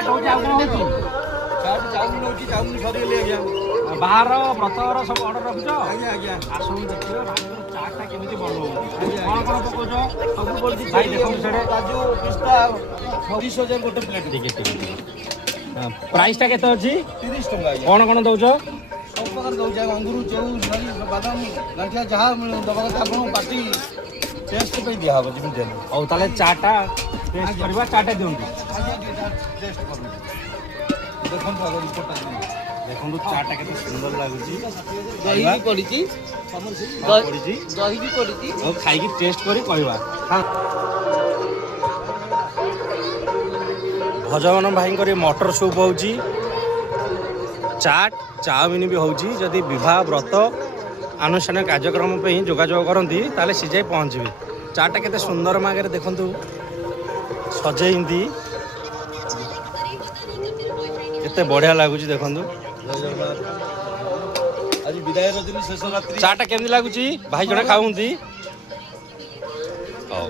ଚାଟ୍ ହେଉଛି ଆଉ କ'ଣ ହେଉଛି? ଚାଟ୍ ଚାଉମିନ ହେଉଛି ଚାଉମିନ ସରିଗଲି ଆଜ୍ଞା। ବାହାର ବ୍ରତଘର ସବୁ ଅର୍ଡର ରଖୁଛ? ଆଜ୍ଞା ଆଜ୍ଞା। ଆସନ୍ତୁ ଦେଖିବା ଭାଇଙ୍କର ଚାଟ୍ଟା କେମିତି ବନଉଛନ୍ତି। ଆଜ୍ଞା। କ'ଣ କ'ଣ ପକଉଛ? ସବୁ ପଡ଼ିଛି ଭାଇ ଦେଖନ୍ତୁ ସେଠି। କାଜୁ ପିସ୍ତା 2600 ଯାଏଁ ଗୋଟେ ପ୍ଲେଟ୍। ଟିକେ ପ୍ରାଇସ୍ଟା କେତେ ଅଛି? 30 ଟଙ୍କା ଆଜ୍ଞା। କ'ଣ କ'ଣ ଦେଉଛ? ସବୁ ପ୍ରକାର ଦେଉଛି ଅଙ୍ଗୁର ସେଉ ନଡ଼ି ବାଦାମ ଗାଣ୍ଠିଆ ଯାହା ଦେବା କଥା ଆପଣଙ୍କୁ ପାଟି ଟେଷ୍ଟ ପାଇଁ ଦିଆହେବ ଯେମିତି ହେଲେ। ହଉ ତାହେଲେ ଚାଟ୍ଟା ଟେଷ୍ଟ କରିବା। ଚାଟ୍ଟା ଦିଅନ୍ତୁ। ଆଜ୍ଞା ଟେଷ୍ଟ କରନ୍ତୁ। ଦେଖନ୍ତୁ ଆଗ ରିପୋର୍ଟଟା ଦେଖନ୍ତୁ ଚାଟ୍ଟା କେତେ ସୁନ୍ଦର ଲାଗୁଛି। ଦହି ବି ପଡ଼ିଛି ପଡ଼ିଛି ଦହି ବି ପଡ଼ିଛି। ଆଉ ଖାଇକି ଟେଷ୍ଟ କରି କହିବା। ଭଜନ ଭାଇଙ୍କର ମଟର ସୁପ୍ ହେଉଛି, ଚାଟ୍ ଚାଉମିନ ବି ହେଉଛି। ଯଦି ବିବାହ ବ୍ରତ ଆନୁଷ୍ଠାନିକ କାର୍ଯ୍ୟକ୍ରମ ପାଇଁ ଯୋଗାଯୋଗ କରନ୍ତି ତାହେଲେ ସେ ଯାଇ ପହଞ୍ଚିବେ। ଚାଟ୍ଟା କେତେ ସୁନ୍ଦର ମାଗରେ ଦେଖନ୍ତୁ ସଜେଇନ୍ତି, କେତେ ବଢ଼ିଆ ଲାଗୁଛି ଦେଖନ୍ତୁ। ଆଜି ବିଦାୟର ଦିନ ଶେଷ ରାତ୍ରି। ଚାଟ୍ଟା କେମିତି ଲାଗୁଛି ଭାଇ ଜଣେ ଖାଉଛନ୍ତି? ହଉ।